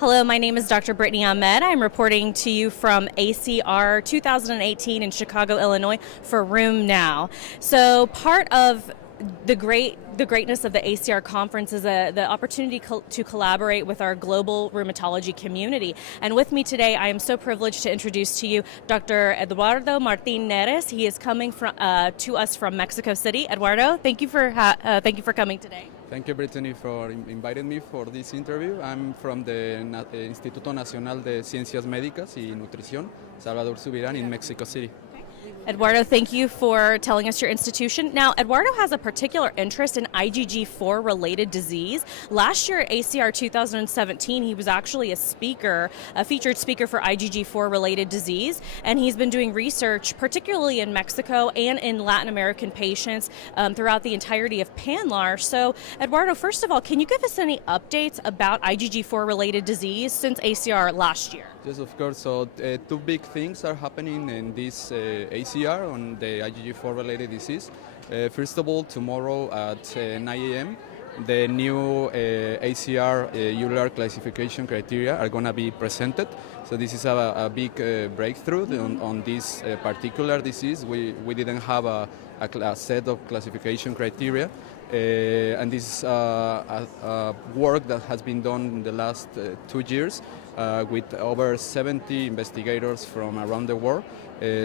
Hello, my name is Dr. Brittany Ahmed. I'm reporting to you from ACR 2018 in Chicago, Illinois for Room Now. So part of the greatness of the ACR conference is the opportunity to collaborate with our global rheumatology community. And with me today, I am so privileged to introduce to you Dr. Eduardo Martin Nares. He is coming to us from Mexico City. Eduardo, thank you for coming today. Thank you, Brittany, for inviting me for this interview. I'm from the Instituto Nacional de Ciencias Médicas y Nutrición, Salvador Subirán, in Mexico City. Eduardo, thank you for telling us your institution. Now, Eduardo has a particular interest in IgG-4 related disease. Last year at ACR 2017, he was actually a featured speaker for IgG-4 related disease, and he's been doing research, particularly in Mexico and in Latin American patients throughout the entirety of PANLAR. So, Eduardo, first of all, can you give us any updates about IgG-4 related disease since ACR last year? Yes, of course. So two big things are happening in this ACR on the IgG4 related disease. First of all, tomorrow at 9 a.m., the new ACR Euler classification criteria are going to be presented. So this is a big breakthrough on this particular disease. We didn't have a set of classification criteria. And this is work that has been done in the last 2 years with over 70 investigators from around the world.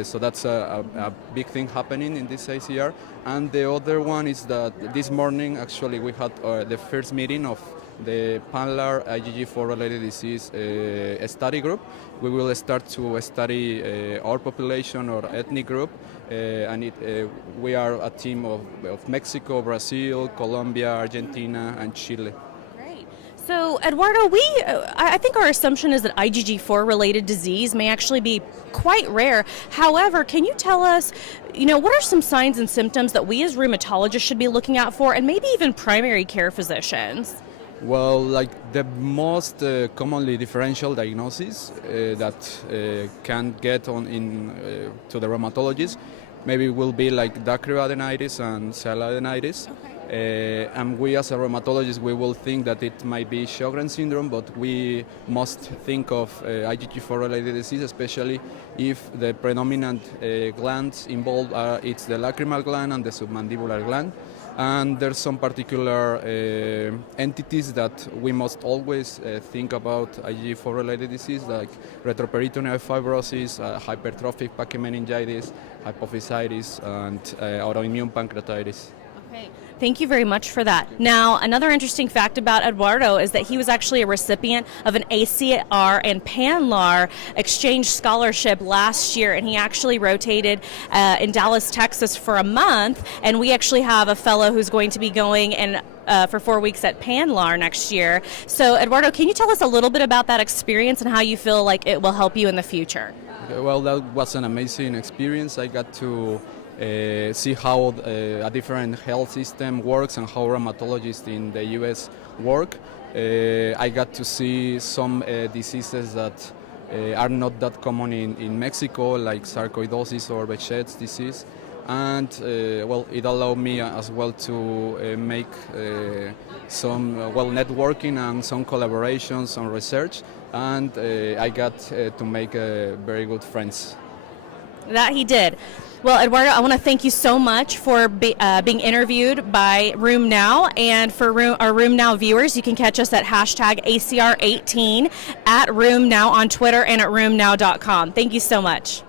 So that's a big thing happening in this ACR. And the other one is that this morning, actually, we had the first meeting of the PANLAR IgG4 related disease study group. We will start to study our population or ethnic group, and we are a team of Mexico, Brazil, Colombia, Argentina, and Chile. So, Eduardo, I think our assumption is that IgG4 related disease may actually be quite rare. However, can you tell us, what are some signs and symptoms that we as rheumatologists should be looking out for, and maybe even primary care physicians? Well, like the most commonly differential diagnosis that can get to the rheumatologist maybe will be like dacryoadenitis and sialadenitis. Okay. And we as a rheumatologist, we will think that it might be Sjogren's syndrome, but we must think of IgG4 related disease, especially if the predominant glands involved it's the lacrimal gland and the submandibular gland. And there's some particular entities that we must always think about IgG4 related disease, like retroperitoneal fibrosis, hypertrophic pachymeningitis, hypophysitis, and autoimmune pancreatitis. Okay. Thank you very much for that. Now, another interesting fact about Eduardo is that he was actually a recipient of an ACR and PANLAR exchange scholarship last year, and he actually rotated in Dallas, Texas for a month, and we actually have a fellow who's going to be going for 4 weeks at PANLAR next year. So, Eduardo, can you tell us a little bit about that experience and how you feel like it will help you in the future? Okay, well, that was an amazing experience. I got to see how a different health system works and how rheumatologists in the U.S. work. I got to see some diseases that are not that common in Mexico, like sarcoidosis or Behçet's disease. And it allowed me as well to make some networking and some collaborations, some research, and I got to make very good friends. That he did. Well, Eduardo, I want to thank you so much for being interviewed by Room Now. And for our Room Now viewers, you can catch us at #ACR18 at Room Now on Twitter and at roomnow.com. Thank you so much.